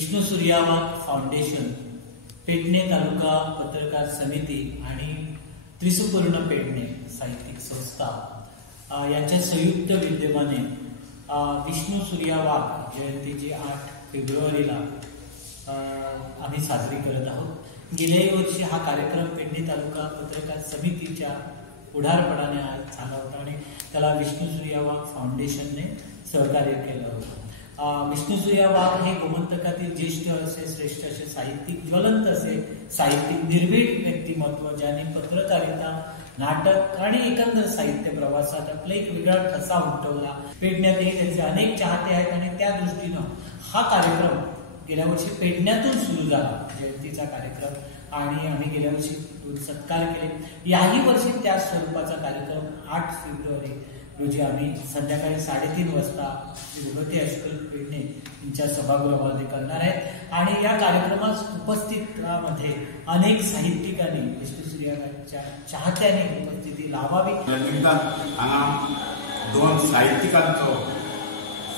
Vishnu सूर्यावाग foundation, Pedne तालुका पत्रकार समिती आणि त्रिसुपर्ण पेडणे साहित्यिक संस्था यांच्या संयुक्त विद्यमाने विष्णू सूर्यावाग जयंती जी 8 फेब्रुवारीला आम्ही साजरी करत आहोत। गेल्याही वर्षी हा कार्यक्रम पेडणे तालुका पत्रकार समितीच्या पुढारपणाने झाला होता आणि त्याला विष्णू सूर्यावाग फाउंडेशनने सहकार्य केलं होतं। विष्णू सूर्यावाग हे गोमंतकातील ज्येष्ठ असे श्रेष्ठ असे साहित्यिक, ज्वलंत असे साहित्यिक, निर्भीड व्यक्तिमत्व ज्याने पत्रकारिता, नाटक आणि एकंदर साहित्य प्रवासात आपला एक वेगळा ठसा उमटवला। पेडण्यातही त्याचे अनेक चाहते आहेत आणि त्या दृष्टीनं हा कार्यक्रम गेल्या वर्षी पेडण्यातून सुरू झाला, जयंतीचा कार्यक्रम, आणि आम्ही गेल्या वर्षी सत्कार केले। याही वर्षी त्या स्वरूपाचा कार्यक्रम 8 फेब्रुवारी रोजी आम्ही संध्याकाळी 3:30 वाजता विभूती हायस्कूल पेडणे यांच्या सभागृहामध्ये करणार आहेत। आणि या कार्यक्रमास उपस्थितीमध्ये अनेक साहित्यिकांनी विष्णू सूर्यावागच्या चाहत्याने उपस्थिती लावावी। दोन साहित्यिकांचो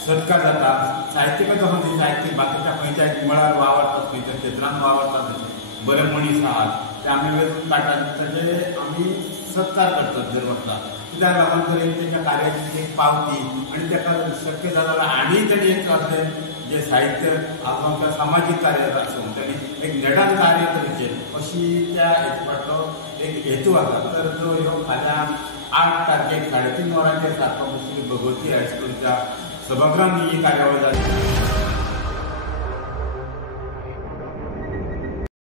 सत्कार जाता। साहित्यिकांचो म्हणजे साहित्यिक बाकीच्या खंयच्याय मळार वावरतात, खंयच्या क्षेत्रांत वावरतात, बरे मनीस आहात ते आमी वेचून काडटात, ताचे आमी सत्कार करतात दर वर्सा। कित्याक लागून तरी त्याच्या कार्याची एक पावती आणि ताका शक्य जाल्यार आनी ताणी एक अशें जे साहित्य आमकां सामाजीक कार्य आसूं ताणी एक नेटान कार्य करचें अशी त्या हेतू फाटलो एक हेतू आसा। तर जो ह्यो फाल्यां 8 तारखेक 3:30 वरांचेर सारको भगवती हायस्कूलच्या सभागृहांत ही कार्यावळ जाली।